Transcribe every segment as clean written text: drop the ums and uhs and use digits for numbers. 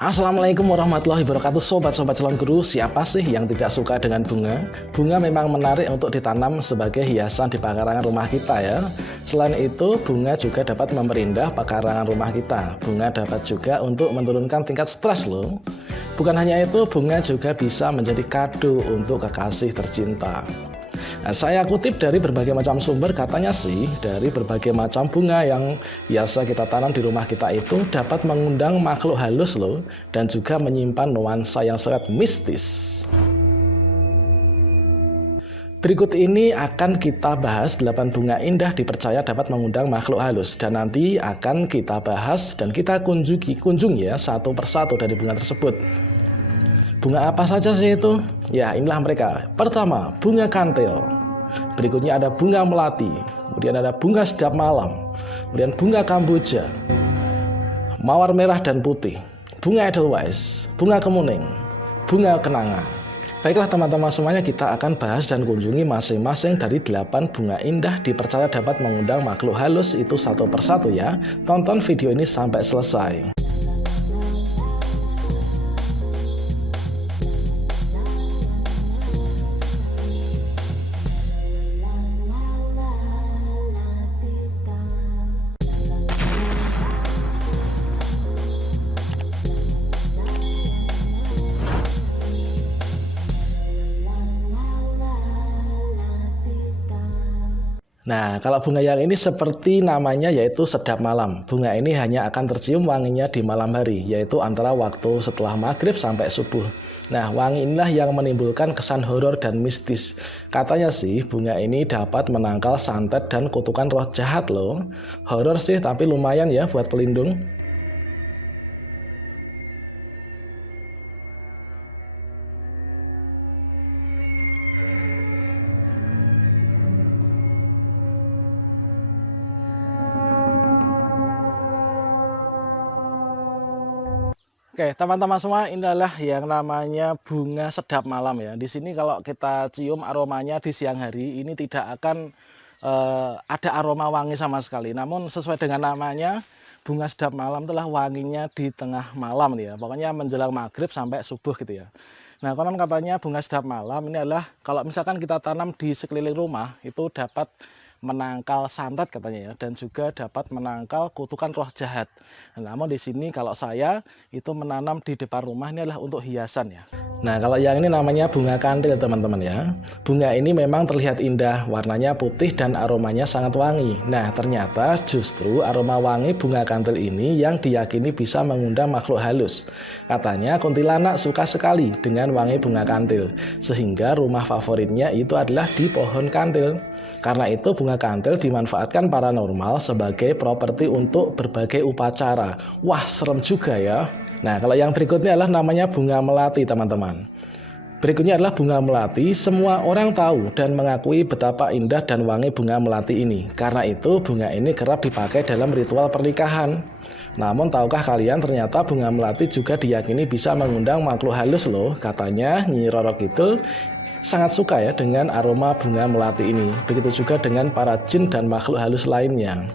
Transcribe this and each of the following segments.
Assalamualaikum warahmatullahi wabarakatuh. Sobat-sobat calon guru, siapa sih yang tidak suka dengan bunga? Bunga memang menarik untuk ditanam sebagai hiasan di pekarangan rumah kita ya. Selain itu, bunga juga dapat memperindah pekarangan rumah kita. Bunga dapat juga untuk menurunkan tingkat stres loh. Bukan hanya itu, bunga juga bisa menjadi kado untuk kekasih tercinta. Nah, saya kutip dari berbagai macam sumber, katanya sih dari berbagai macam bunga yang biasa kita tanam di rumah kita itu dapat mengundang makhluk halus loh, dan juga menyimpan nuansa yang sangat mistis. Berikut ini akan kita bahas 8 bunga indah dipercaya dapat mengundang makhluk halus, dan nanti akan kita bahas dan kita kunjung ya satu persatu dari bunga tersebut. Bunga apa saja sih itu? Ya, inilah mereka. Pertama, bunga kantil. Berikutnya ada bunga melati. Kemudian ada bunga sedap malam. Kemudian bunga kamboja, mawar merah dan putih, bunga edelweiss, bunga kemuning, bunga kenanga. Baiklah teman-teman semuanya, kita akan bahas dan kunjungi masing-masing dari 8 bunga indah dipercaya dapat mengundang makhluk halus itu satu persatu ya. Tonton video ini sampai selesai. Nah, kalau bunga yang ini seperti namanya yaitu sedap malam. Bunga ini hanya akan tercium wanginya di malam hari, yaitu antara waktu setelah maghrib sampai subuh. Nah, wangi inilah yang menimbulkan kesan horor dan mistis. Katanya sih, bunga ini dapat menangkal santet dan kutukan roh jahat loh. Horor sih, tapi lumayan ya buat pelindung. Oke, teman-teman semua, ini adalah yang namanya bunga sedap malam ya. Di sini kalau kita cium aromanya di siang hari, ini tidak akan ada aroma wangi sama sekali. Namun sesuai dengan namanya, bunga sedap malam itulah wanginya di tengah malam nih ya. Pokoknya menjelang maghrib sampai subuh gitu ya. Nah, konon katanya bunga sedap malam ini adalah kalau misalkan kita tanam di sekeliling rumah, itu dapat menangkal santet katanya ya, dan juga dapat menangkal kutukan roh jahat. Namun di sini kalau saya itu menanam di depan rumah ini adalah untuk hiasan ya. Nah, kalau yang ini namanya bunga kantil teman-teman ya. Bunga ini memang terlihat indah, warnanya putih dan aromanya sangat wangi. Nah, ternyata justru aroma wangi bunga kantil ini yang diyakini bisa mengundang makhluk halus. Katanya kuntilanak suka sekali dengan wangi bunga kantil, sehingga rumah favoritnya itu adalah di pohon kantil. Karena itu bunga kantil dimanfaatkan paranormal sebagai properti untuk berbagai upacara. Wah, serem juga ya. Nah, kalau yang berikutnya adalah namanya bunga melati teman-teman. Berikutnya adalah bunga melati. Semua orang tahu dan mengakui betapa indah dan wangi bunga melati ini. Karena itu bunga ini kerap dipakai dalam ritual pernikahan. Namun tahukah kalian ternyata bunga melati juga diyakini bisa mengundang makhluk halus loh. Katanya Nyi Roro Kidul sangat suka ya dengan aroma bunga melati ini. Begitu juga dengan para jin dan makhluk halus lainnya.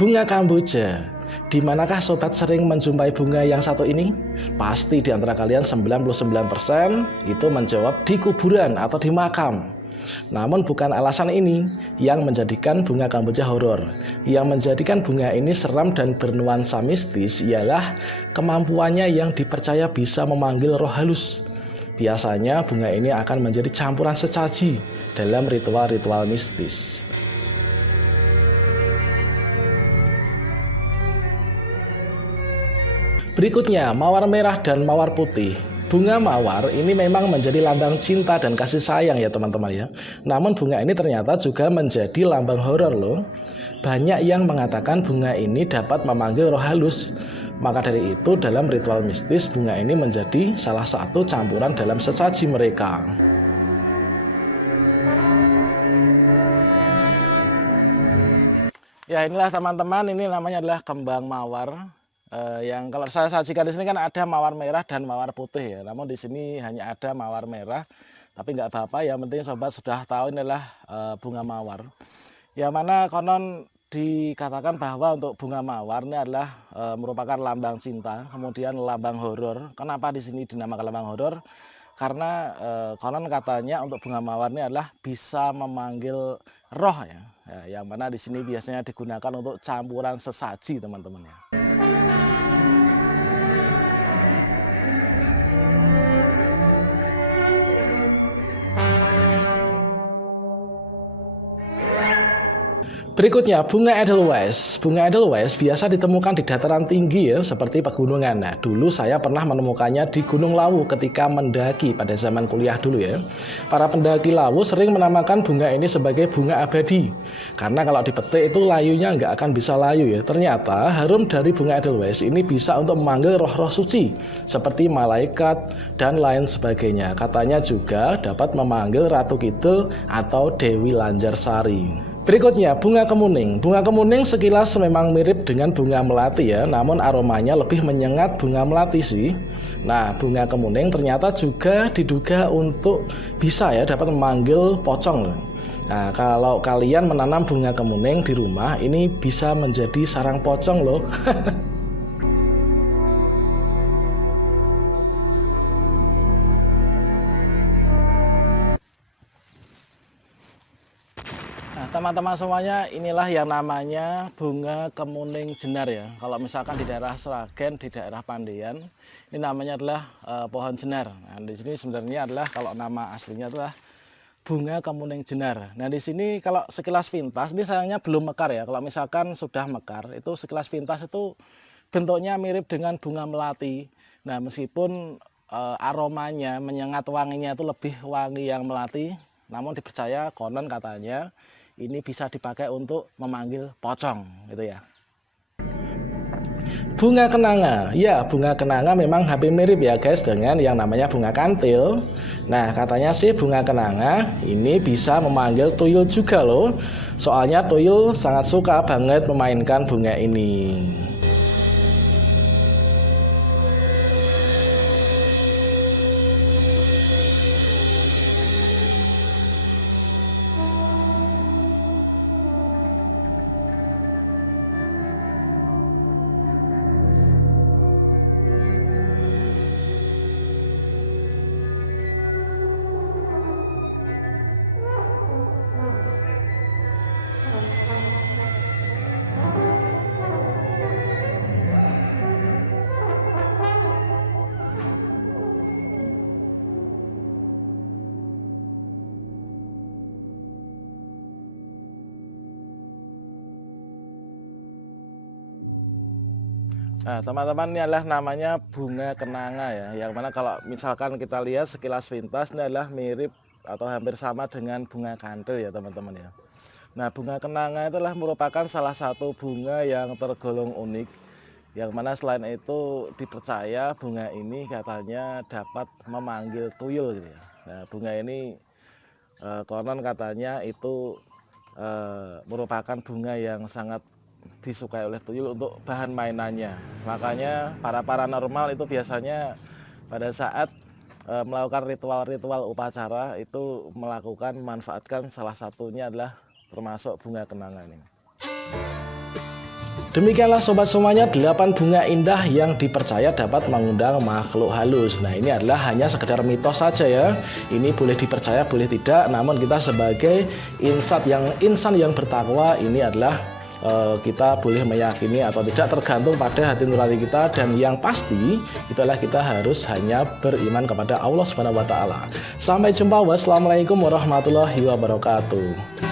Bunga kamboja. Di manakah sobat sering menjumpai bunga yang satu ini? Pasti di antara kalian 99% itu menjawab di kuburan atau di makam. Namun bukan alasan ini yang menjadikan bunga kamboja horor. Yang menjadikan bunga ini seram dan bernuansa mistis ialah kemampuannya yang dipercaya bisa memanggil roh halus. Biasanya bunga ini akan menjadi campuran sesaji dalam ritual-ritual mistis. Berikutnya, mawar merah dan mawar putih. Bunga mawar ini memang menjadi lambang cinta dan kasih sayang ya teman-teman ya. Namun bunga ini ternyata juga menjadi lambang horor loh. Banyak yang mengatakan bunga ini dapat memanggil roh halus. Maka dari itu dalam ritual mistis bunga ini menjadi salah satu campuran dalam sesaji mereka. Ya, inilah teman-teman, ini namanya adalah kembang mawar. Yang kalau saya sajikan di sini kan ada mawar merah dan mawar putih ya. Namun di sini hanya ada mawar merah. Tapi nggak apa-apa, yang penting sobat sudah tahu ini adalah bunga mawar. Yang mana konon dikatakan bahwa untuk bunga mawar ini adalah merupakan lambang cinta, kemudian lambang horor. Kenapa di sini dinamakan lambang horor? Karena konon katanya untuk bunga mawar ini adalah bisa memanggil roh ya. Yang mana di sini biasanya digunakan untuk campuran sesaji, teman-teman ya. Berikutnya bunga Edelweiss. Bunga Edelweiss biasa ditemukan di dataran tinggi ya, seperti pegunungan. Nah, dulu saya pernah menemukannya di Gunung Lawu ketika mendaki pada zaman kuliah dulu ya. Para pendaki Lawu sering menamakan bunga ini sebagai bunga abadi. Karena kalau dipetik itu layunya nggak akan bisa layu ya. Ternyata harum dari bunga Edelweiss ini bisa untuk memanggil roh-roh suci seperti malaikat dan lain sebagainya. Katanya juga dapat memanggil Ratu Kidul atau Dewi Lanjarsari. Berikutnya bunga kemuning. Bunga kemuning sekilas memang mirip dengan bunga melati ya, namun aromanya lebih menyengat bunga melati sih. Nah, bunga kemuning ternyata juga diduga untuk bisa ya dapat memanggil pocong. Nah, kalau kalian menanam bunga kemuning di rumah, ini bisa menjadi sarang pocong loh. Teman-teman semuanya, inilah yang namanya bunga kemuning jenar ya. Kalau misalkan di daerah Sragen, di daerah Pandean, ini namanya adalah pohon jenar. Nah, di sini sebenarnya adalah kalau nama aslinya adalah bunga kemuning jenar. Nah, di sini kalau sekilas pintas, ini sayangnya belum mekar ya. Kalau misalkan sudah mekar, itu sekilas pintas itu bentuknya mirip dengan bunga melati. Nah, meskipun aromanya menyengat, wanginya itu lebih wangi yang melati, namun dipercaya konon katanya ini bisa dipakai untuk memanggil pocong gitu ya. Bunga kenanga. Ya, bunga kenanga memang hampir mirip ya guys dengan yang namanya bunga kantil. Nah, katanya sih bunga kenanga ini bisa memanggil tuyul juga loh. Soalnya tuyul sangat suka banget memainkan bunga ini. Nah, teman-teman, ini adalah namanya bunga kenanga ya, yang mana kalau misalkan kita lihat sekilas pintas ini adalah mirip atau hampir sama dengan bunga kantil ya teman-teman ya. Nah, bunga kenanga itulah merupakan salah satu bunga yang tergolong unik, yang mana selain itu dipercaya bunga ini katanya dapat memanggil tuyul gitu ya. Nah, bunga ini konon katanya itu merupakan bunga yang sangat disukai oleh tuyul untuk bahan mainannya. Makanya para paranormal itu biasanya pada saat melakukan ritual-ritual upacara itu manfaatkan salah satunya adalah termasuk bunga kenanga ini. Demikianlah sobat semuanya 8 bunga indah yang dipercaya dapat mengundang makhluk halus. Nah, ini adalah hanya sekedar mitos saja ya. Ini boleh dipercaya boleh tidak, namun kita sebagai insan yang bertakwa ini adalah kita boleh meyakini atau tidak tergantung pada hati nurani kita, dan yang pasti itulah kita harus hanya beriman kepada Allah Subhanahu wa taala. Sampai jumpa, wassalamualaikum warahmatullahi wabarakatuh.